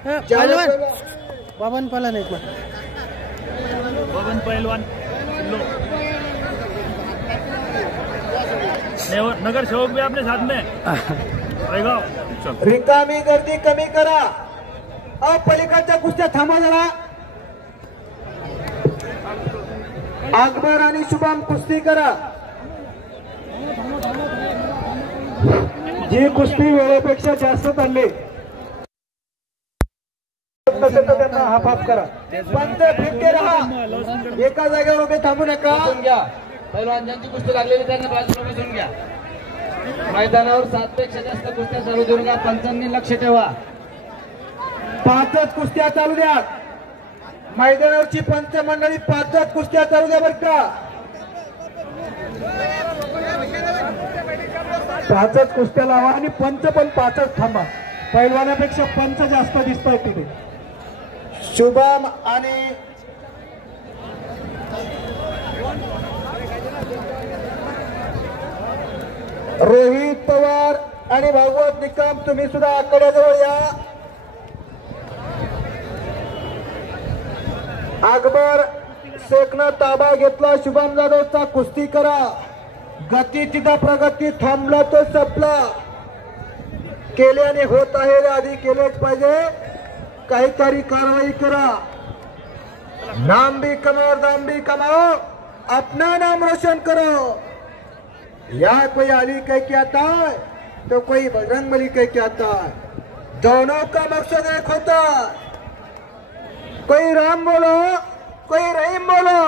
बबन पहलवान एक बार बबन पहलवान नगर सेवक भी आपने साथ में रिकामी गर्दी कमी करा। पलीकडच्या कुस्त्या थांबा जरा। अकबर आणि शुभम कुस्ती करा। जी कुस्ती वेळेपेक्षा जास्त चालली तसे तर त्यांना हाफ हाफ करा। पंच फिरते राहा, एका जागेवर उभे थांबू नका। पहिलवान ज्यांची कुस्ती लागलेली त्यांना बाजूला बसून घ्या। मैदानावर 7 पेक्षा जास्त कुस्त्या चालू देऊ नका। पंचांनी लक्ष ठेवा। 5च कुस्त्या चालू द्या। मैदानावरची पंच मंडळी 5च कुस्त्या चालू द्या बरं का। 5च कुस्त्या लावा आणि पंच पण 5च थांबा। पहिलवानापेक्षा पंच जास्त दिसतोय तिथे। शुभम आणि रोहित पवार आणि भागवत निकम तुम्ही सुद्धा आकड्याजवळ या। अकबर शेखनं ताबा घेतला शुभम जाधवचा। कुस्ती करा। गती तिथं प्रगती थांबला तो संपला। केल्याने होत आहे, आधी केलेच पाहिजे। काहीतरी कारवाई करा। नाम भी कमाओ दाम भी कमाओ, अपना नाम रोशन करो। या कोई अली कह के आता है तो कोई बजरंगबली कह के आता है। दोनों का मकसद एक होता है। कोई राम बोलो कोई रहीम बोलो,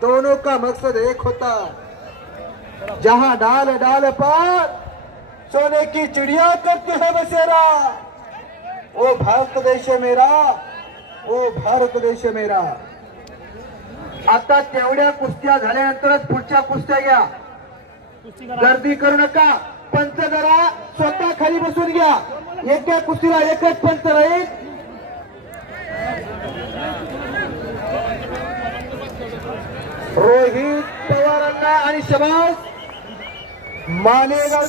दोनों का मकसद एक होता है। जहां डाल डाल पर सोने की चिड़िया करते हैं बसेरा, वो भारत देश है मेरा, वो भारत देश है मेरा। आता तेवढ्या कुस्त्या झाल्यानंतरच पुढच्या कुस्त्या घ्या। गर्दी करू नका। पंच जरा स्वतः खाली बसून घ्या। एका कुस्तीला एकच पंच राहील। रोहित पवारांना आणि शबास मानेगाव